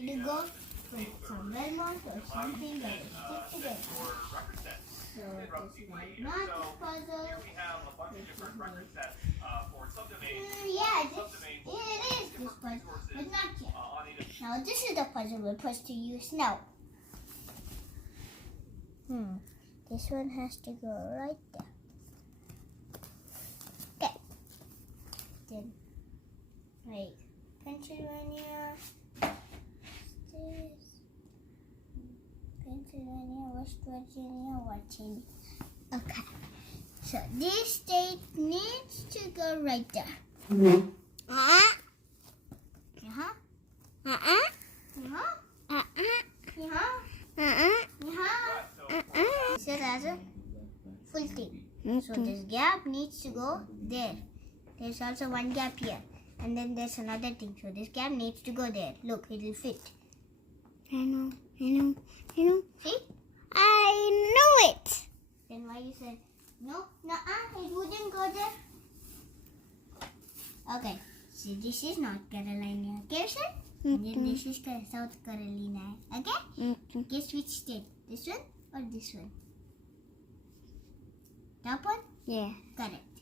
need to go with some Belmont or something that is stick together. So this is like not this puzzle. Yeah, it is this puzzle, but not yet. Now this is the puzzle we're supposed to use now. This one has to go right there. Okay. Then, wait. Pennsylvania. Pennsylvania, West Virginia, Virginia. Okay. So this state needs to go right there. So that's a full thing. So this gap needs to go there. There's also one gap here. And then there's another thing. So this gap needs to go there. Look, it will fit. I know. See? I know it. Then why you said, no, it wouldn't go there. Okay, so this is North Carolina. Okay, sir? Then this is South Carolina. Okay? Guess which state? This one or this one? That one? Yeah. Correct.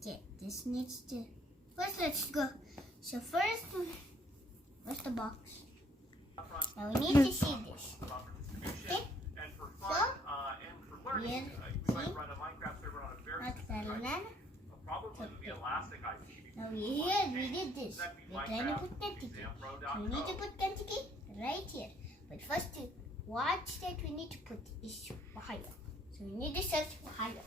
Okay, this needs to... First, let's go. So first, where's the box? Now we need to see this. Okay? So, here, see? North Carolina. Now here, we did this. We're trying to put Kentucky. So we need to put Kentucky right here. But first, what state we need to put is Ohio. So we need to search Ohio.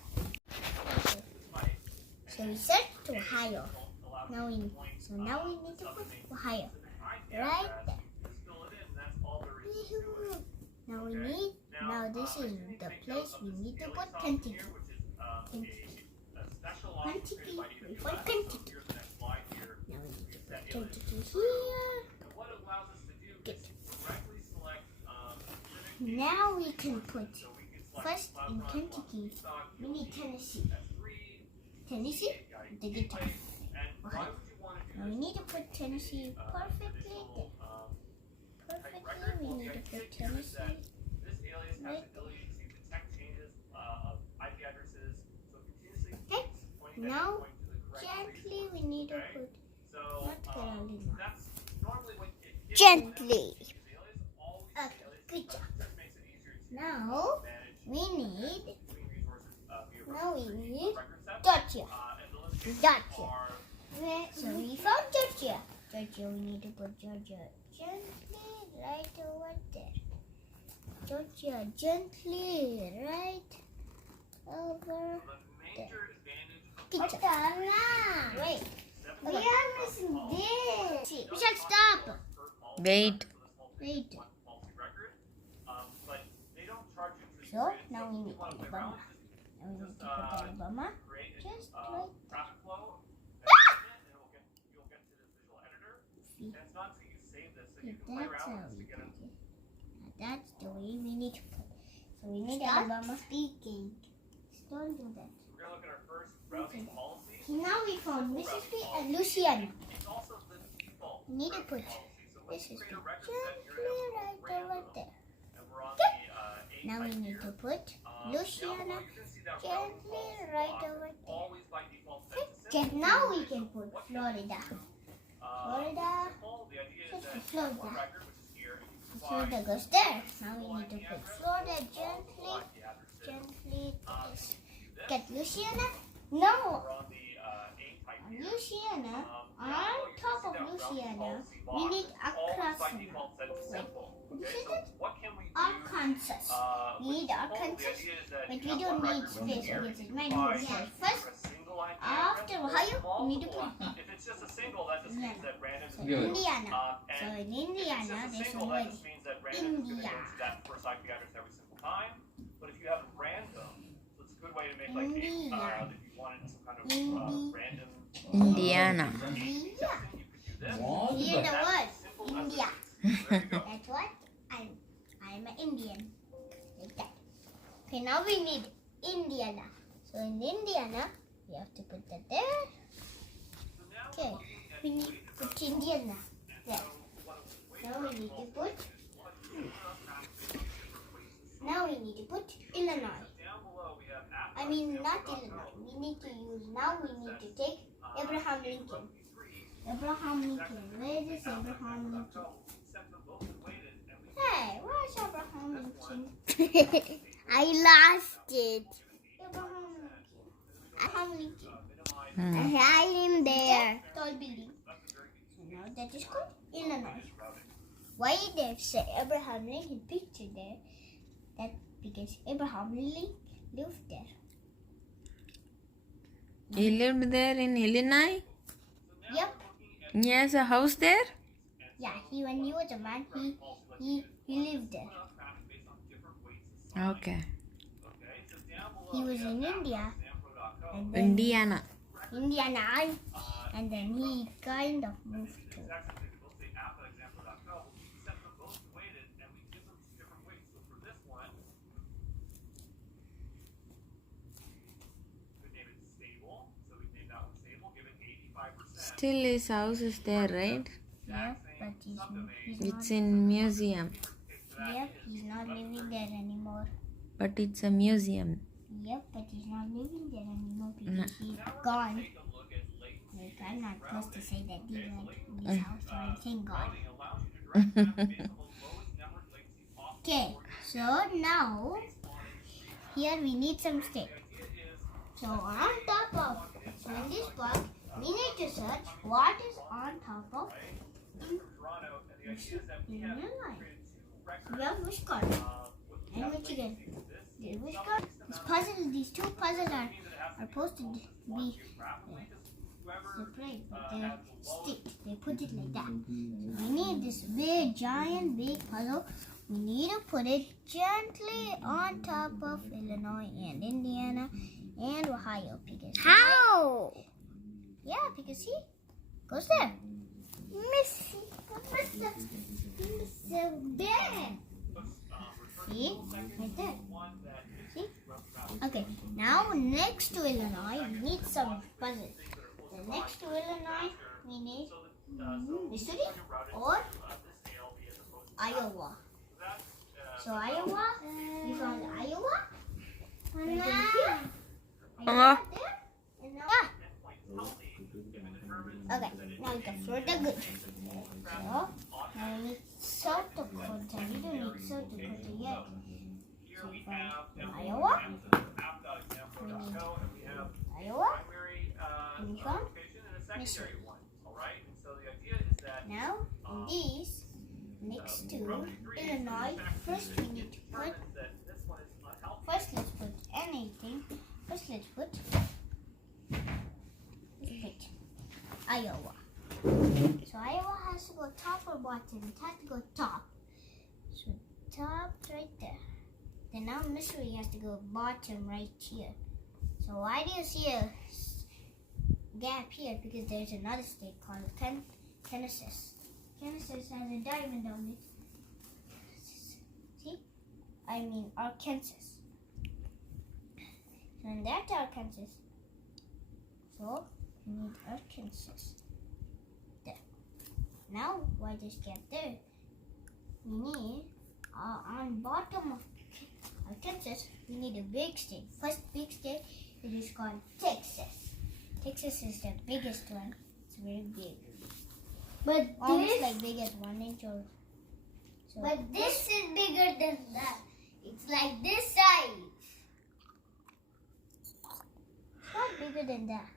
So we search to Ohio. Now we need to put Ohio right there. Now this is the place we need to put Kentucky. Kentucky, we put Kentucky. Now we need to put Kentucky here. Good. Now we can put, first in Kentucky, we need Tennessee. Tennessee, the guitar. Okay. Now we need to put Tennessee perfectly there. Perfectly, we need to put Tennessee right there. Okay. Now, gently we need to put North Carolina. Gently. Okay, good job. Now we need Georgia. So we found Georgia. Georgia, we need to put Georgia gently right over there. Georgia gently right over there. Good job. Wait. We are missing this. We should stop. Wait. So now we need Alabama. Now we need to put Alabama just like that. That's the way we need to put it. So we need Alabama. Speaking. Don't do that. We're going to look at our first routing policy. So now we found Mississippi and Louisiana. It's also the default We need to put Mississippi gently right over there. Okay. Now we need to put Louisiana gently right over there. Okay. Now we can put Florida. Florida. Florida goes there. Now we need to put Florida gently this. Get Louisiana. No. Louisiana. On top of Louisiana, we need Arkansas. Arkansas. We need Arkansas, but we don't need space because it might be here. First, after Ohio, we need to put Indiana. So in Indiana, there's a word India. But if you have random, so it's a good way to make like if you wanted some kind of random Indiana. Hear the word India. That's what I'm an Indian. Like that. Okay, now we need Indiana. So in Indiana, we have to put that there. Okay, we need to put Indiana there. Now we we need to put. Now we need to put Illinois. I mean not Illinois. We need to use. Now we need to take Abraham Lincoln. Abraham Lincoln. Where is this Abraham Lincoln? Hey, where's Abraham Lincoln? I lost it. Abraham Lincoln. Abraham Lincoln. I had him there. Tall building. So now that is called Illinois. Why they say Abraham Lincoln picture there? That because Abraham Lincoln lived there. He lived there in Illinois? Yep. He has a house there? Yeah. When he was a man, he lived there. Okay. He was in India. And then Indiana. Indiana, and then he kind of moved to. Still his house is there, right? Yeah, but It's in museum. he's not living there anymore. But it's a museum. Yep, but he's not living there anymore because he's gone. Like, I'm not supposed to say that he went in his house, so I'm saying gone. Okay, so now here we need some stick. So on top of, so in this book, we need to search what is on top of Illinois. We have Wisconsin and Michigan. The Wisconsin, these two puzzles are supposed to be separate, but they're sticked. They put it like that. So we need this big puzzle. We need to put it gently on top of Illinois and Indiana and Ohio. Because how? Yeah, because see, goes there. Missy, Mr. Bear. See, right there. See? Okay, now next to Illinois, we need some puzzles. So next to Illinois, we need Missouri or Iowa. So Iowa, we found Iowa. Right over here. Iowa there. And now, okay, now we can throw the good. So now we need South Dakota. We don't need South Dakota yet. So from Iowa, we need Iowa, and we found Missouri. Now in these, next to Illinois, first we need to put, let's put anything. First let's put Iowa. So Iowa has to go top or bottom? It has to go top. So top right there. Then now Missouri has to go bottom right here. So why do you see a gap here? Because there's another state called Tennessee. Tennessee has a diamond on it. See? I mean Arkansas. So and that's Arkansas. So we need Arkansas. There. Now why this gap there? We need on bottom of Arkansas, we need a big state. First big state, it is called Texas. Texas is the biggest one. It's very big. But almost like big as 1 inch or so. But this is bigger than that. It's like this size. It's not bigger than that.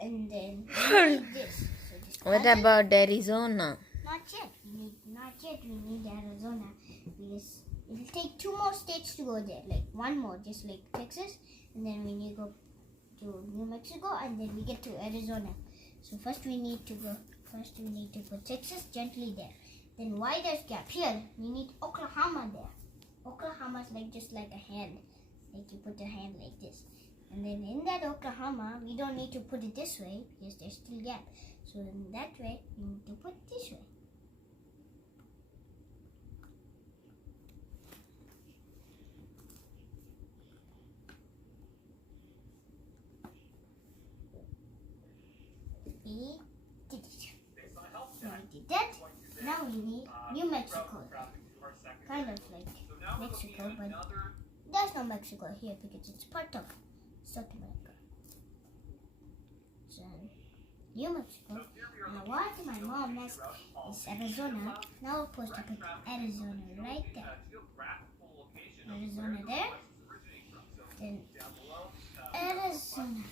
And then we need this. So this What other- about Arizona? Not yet. We need Arizona because it'll take 2 more states to go there. Like 1 more, just like Texas, and then we need to go to New Mexico, and then we get to Arizona. So first we need to put Texas gently there. Then why there's gap here? We need Oklahoma there. Oklahoma's just like a hand. Like you put a hand like this. And then in that Oklahoma, we don't need to put it this way because there's still gap. So in that way, we need to put this way. We did it. We did that. Now we need New Mexico. traffic to our second Kind of variable. like So now we're looking Mexico, at but another there's no Mexico here because it's part of South America. So, New Mexico. so here we are Now looking what at my mom asked geographic is policy. Arizona. Now we're supposed to put Arizona right there. Geographical location of Arizona where the there. request is originating from. So Then down below, Arizona.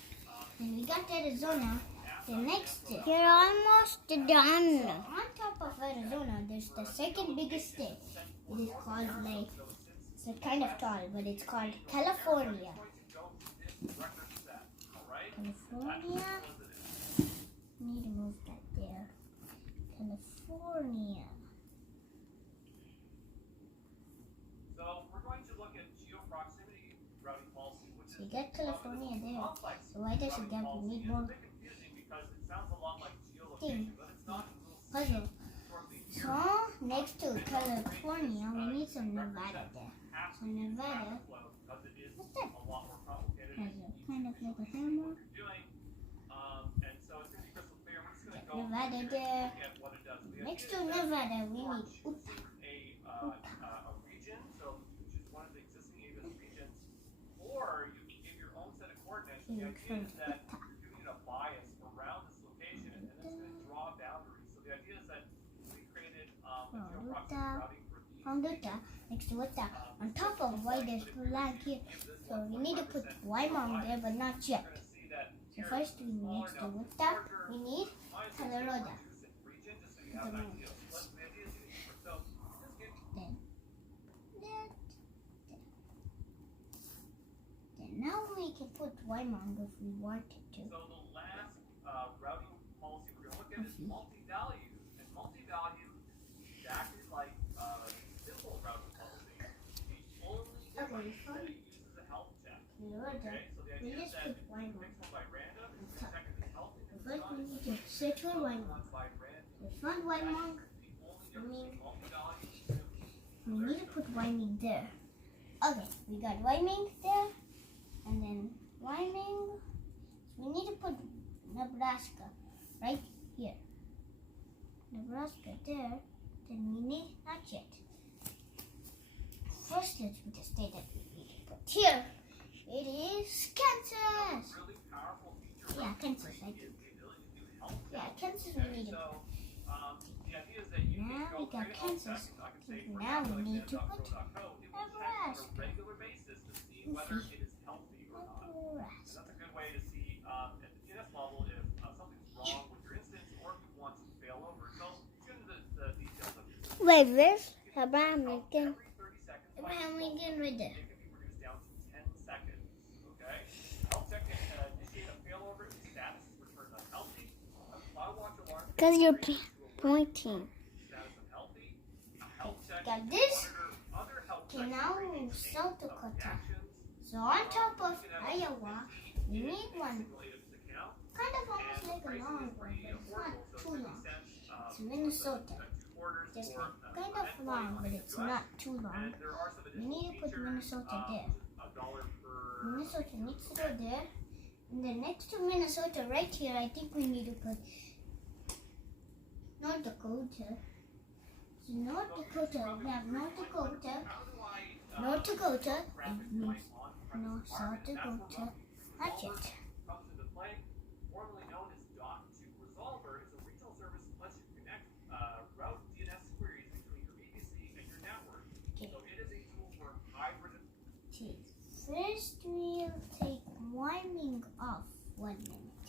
Then we got Arizona. The next state. You're almost done. On top of Arizona, there's the second biggest state. It is called like, it's a kind of tall, but it's called California. California. Need to move that there. California. So we're going to look at geoproximity routing policy, which So you is got California there. complex. So why does it get we need more It's a bit confusing because it sounds a lot like thing? geolocation, but it's not. Puzzle. Shortly here, So next to California, we need some Nevada there. So Nevada because it is What's that? a lot more complicated. has a kind of like a hammer. What you're doing, and so it's going to be crystal clear. We're just going to Get go Nevada there. look at what it does. The Next idea to is that Nevada, we you are need choosing a region, so you choose one of the existing ABIS regions, or you can give your own set of coordinates. The idea is that you're giving it a bias around this location, and then it's going to draw boundaries. So the idea is that we created a geoproximity routing for these. Found Utah next to Utah. On top of why there's flag here. So we need to put Wyoming there, but not yet. You're going to see that So first we need next to Utah, we need Colorado. region, just so you have an idea. So the idea is so just give Then now we can put Wyoming if we wanted to. So the last routing policy we're going to look at is multi-value. And multi-value is exactly like simple routing policy. The only difference is that it uses a health check. Colorado. Okay, so the We idea is just that put Wyoming. mixed by random, and the second is health, and it's First not we need to search for Wyoming. ones by random. We found Wyoming. The only difference between multi-value is We need to put Wyoming there. Okay, we got Wyoming there. And then Wyoming. We need to put Nebraska right here. Nebraska there. Then we need, not yet. First, let's put the state that we need to put here. It is Kansas. really powerful feature. Yeah, Kansas. I do. Is the ability to do health Yeah, checks. Kansas we need to put. So, the idea is that you Now can we go got create a health Kansas. check. I can say, for Now we example, need to like put Nebraska.co. It will check on Nebraska. a regular basis to see whether it is healthy or not. And Nebraska. that's a good way to see at the DNS level if something's wrong with your instance or if you want to fail over. So get into the details of your system. Wait, this? Abraham Every Lincoln. 30 seconds, Abraham Lincoln right there. it can be reduced down to 10 seconds. Okay? Health check can initiate a failover if the status is returned unhealthy. A cloud watch alarm can Because you're trigger to alert pointing. status unhealthy. A health check Got can this? monitor other health Okay, checks now for any South change of Dakota. reactions. So on top of Iowa, we need one Single ABIS account. kind of almost like a long one, but it's not too long. It's Minnesota. Just like kind of long, but it's not too long. We need to put Minnesota there. Minnesota needs to go there. And then next to Minnesota, right here, I think we need to put North Dakota. So North Dakota, we have North Dakota. North Dakota, it means no South Dakota. Not yet. Comes into play, formerly known as .2 Resolver, is a regional service that lets you connect route DNS queries between your VPC and your network. Okay. So it is a tool for hybrid. Okay. First, we'll take Wyoming off 1 minute.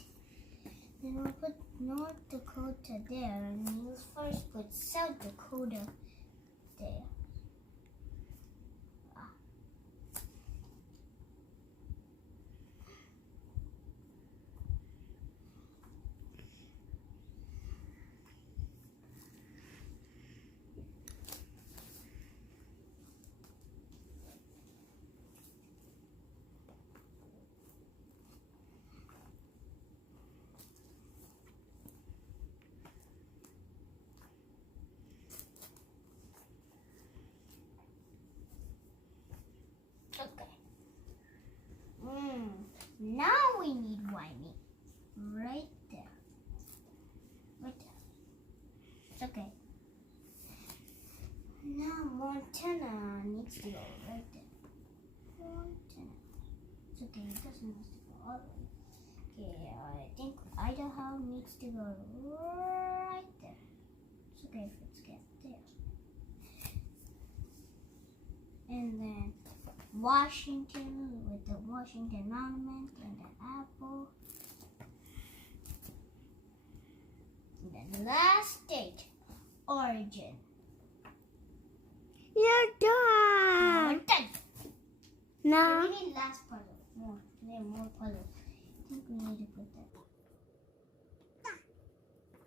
Then we'll put North Dakota there, and we'll first put South Dakota there. needs to go right there. It's okay, it doesn't have to go all the way. Okay, I think Idaho needs to go right there. It's okay if it's get there. And then Washington with the Washington Monument and the apple. And then the last state, Oregon. You're We're done. done. Now, We need last puzzle. More. We have more puzzles. I think we need to put that.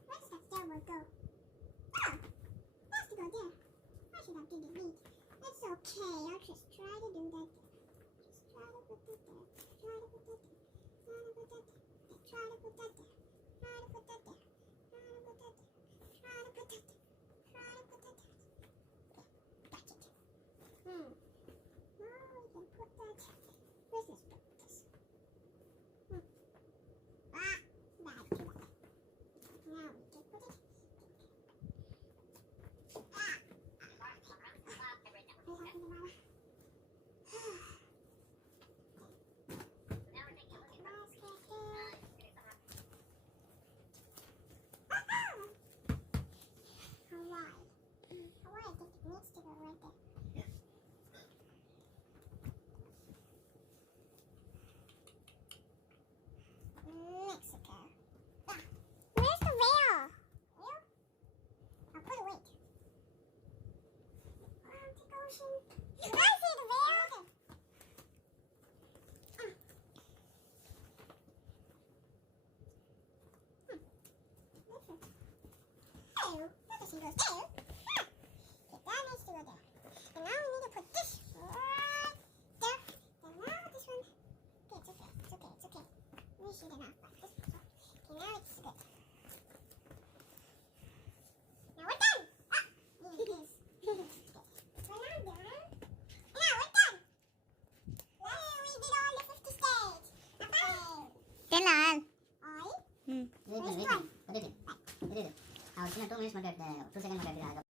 Where does that stairwell go? Oh, it has to go there. I should have did it neat. It's okay. I'll just try to do that. Just try to put that there. Try to put that there. Try to put that there. Try to put that there. Try to put that there. Try to put that there. Try to put that there. Got it. Now we can put that. Where's this book? Ah, bad. Now we can put it. Hawaii, I think it needs to go right there. Mexico. Ah, where's the rail? Rail? I'll put it weight. Atlantic Ocean. I see the rail. Oh, that doesn't go there. Okay, that needs to go there. And now we need to put this right there. And now this one. Okay, it's okay. It's okay. It's okay. We should have not left this one. Okay, now it's good. Now we're done. Ah, yes. We're not done. Now we're done. Yay, we did all the 50 states. Dylan. Oi. Wait. What did it? I was in a 2 minutes, but 2 seconds, but